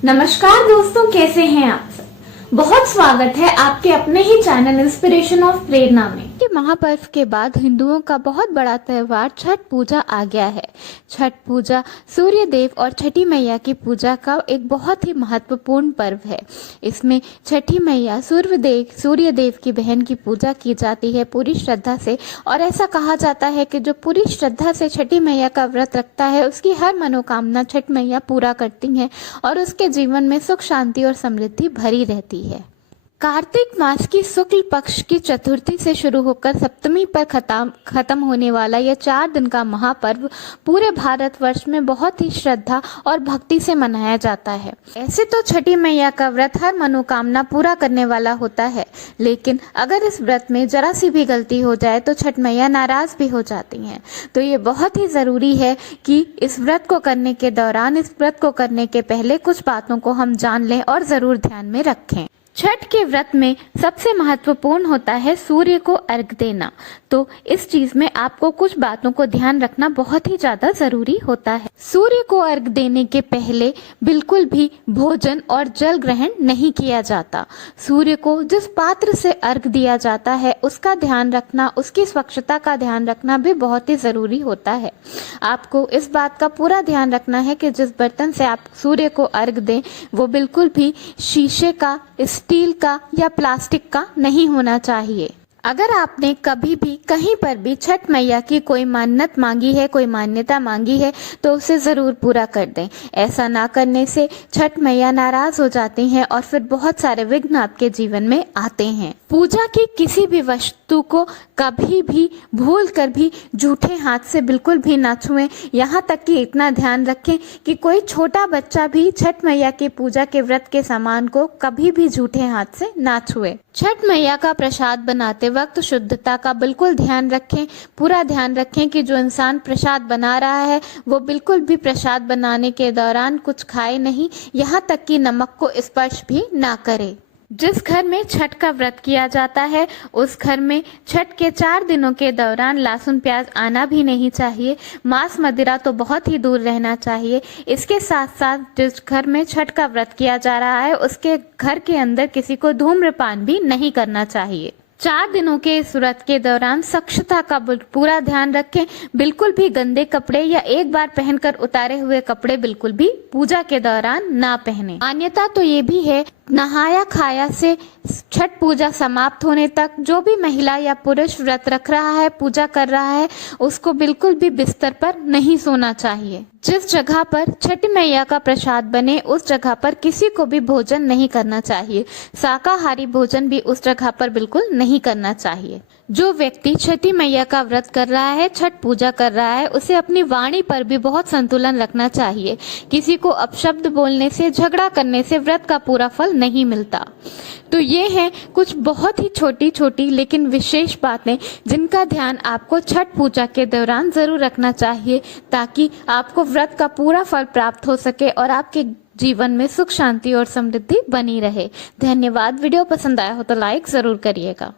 नमस्कार दोस्तों, कैसे हैं आप सब। बहुत स्वागत है आपके अपने ही चैनल इंस्पिरेशन ऑफ प्रेरणा में। के महापर्व के बाद हिंदुओं का बहुत बड़ा त्योहार छठ पूजा आ गया है। छठ पूजा सूर्य देव और छठी मैया की पूजा का एक बहुत ही महत्वपूर्ण पर्व है। इसमें छठी मैया सूर्य देव की बहन की पूजा की जाती है पूरी श्रद्धा से, और ऐसा कहा जाता है कि जो पूरी श्रद्धा से छठी मैया का व्रत रखता है उसकी हर मनोकामना छठ मैया पूरा करती हैं और उसके जीवन में सुख शांति और समृद्धि भरी रहती है। कार्तिक मास की शुक्ल पक्ष की चतुर्थी से शुरू होकर सप्तमी पर खत्म होने वाला यह 4 दिन का महापर्व पूरे भारतवर्ष में बहुत ही श्रद्धा और भक्ति से मनाया जाता है। ऐसे तो छठी मैया का व्रत हर मनोकामना पूरा करने वाला होता है, लेकिन अगर इस व्रत में जरा सी भी गलती हो जाए तो छठ मैया नाराज भी हो जाती हैं। तो ये बहुत ही ज़रूरी है कि इस व्रत को करने के दौरान, इस व्रत को करने के पहले कुछ बातों को हम जान लें और ज़रूर ध्यान में रखें। छठ के व्रत में सबसे महत्वपूर्ण होता है सूर्य को अर्घ देना। तो इस चीज में आपको कुछ बातों को ध्यान रखना बहुत ही ज्यादा जरूरी होता है। सूर्य को अर्घ देने के पहले बिल्कुल भी भोजन और जल ग्रहण नहीं किया जाता। सूर्य को जिस पात्र से अर्घ दिया जाता है उसका ध्यान रखना, उसकी स्वच्छता का ध्यान रखना भी बहुत ही जरूरी होता है। आपको इस बात का पूरा ध्यान रखना है कि जिस बर्तन से आप सूर्य को अर्घ दें वो बिल्कुल भी शीशे का, स्टील का या प्लास्टिक का नहीं होना चाहिए। अगर आपने कभी भी कहीं पर भी छठ मैया की कोई मन्नत मांगी है, कोई मान्यता मांगी है, तो उसे जरूर पूरा कर दें। ऐसा ना करने से छठ मैया नाराज हो जाती हैं और फिर बहुत सारे विघ्न आपके जीवन में आते हैं। पूजा की किसी भी वस्तु को कभी भी भूल कर भी झूठे हाथ से बिल्कुल भी ना छुएं। यहाँ तक कि इतना ध्यान रखें कि कोई छोटा बच्चा भी छठ मैया की पूजा के व्रत के सामान को कभी भी झूठे हाथ से ना छुए। छठ मैया का प्रसाद बनाते वक्त शुद्धता का बिल्कुल ध्यान रखें। पूरा ध्यान रखें कि जो इंसान प्रसाद बना रहा है वो बिल्कुल भी प्रसाद बनाने के दौरान कुछ खाए नहीं, यहाँ तक कि नमक को स्पर्श भी ना करे। जिस घर में छठ का व्रत किया जाता है उस घर में छठ के 4 दिनों के दौरान लहसुन प्याज आना भी नहीं चाहिए। मांस मदिरा तो बहुत ही दूर रहना चाहिए। इसके साथ साथ जिस घर में छठ का व्रत किया जा रहा है उसके घर के अंदर किसी को धूम्रपान भी नहीं करना चाहिए। 4 दिनों के इस व्रत के दौरान स्वच्छता का पूरा ध्यान रखें। बिल्कुल भी गंदे कपड़े या एक बार पहनकर उतारे हुए कपड़े बिल्कुल भी पूजा के दौरान ना पहने। मान्यता तो ये भी है, नहाया खाया से छठ पूजा समाप्त होने तक जो भी महिला या पुरुष व्रत रख रहा है, पूजा कर रहा है, उसको बिल्कुल भी बिस्तर पर नहीं सोना चाहिए। जिस जगह पर छठ मैया का प्रसाद बने उस जगह पर किसी को भी भोजन नहीं करना चाहिए। शाकाहारी भोजन भी उस जगह पर बिल्कुल नहीं करना चाहिए। जो व्यक्ति छठी मैया का व्रत कर रहा है, छठ पूजा कर रहा है, उसे अपनी वाणी पर भी बहुत संतुलन रखना चाहिए। किसी को अपशब्द बोलने से, झगड़ा करने से व्रत का पूरा फल नहीं मिलता। तो ये हैं कुछ बहुत ही छोटी छोटी लेकिन विशेष बातें जिनका ध्यान आपको छठ पूजा के दौरान जरूर रखना चाहिए, ताकि आपको व्रत का पूरा फल प्राप्त हो सके और आपके जीवन में सुख शांति और समृद्धि बनी रहे। धन्यवाद। वीडियो पसंद आया हो तो लाइक जरूर करिएगा।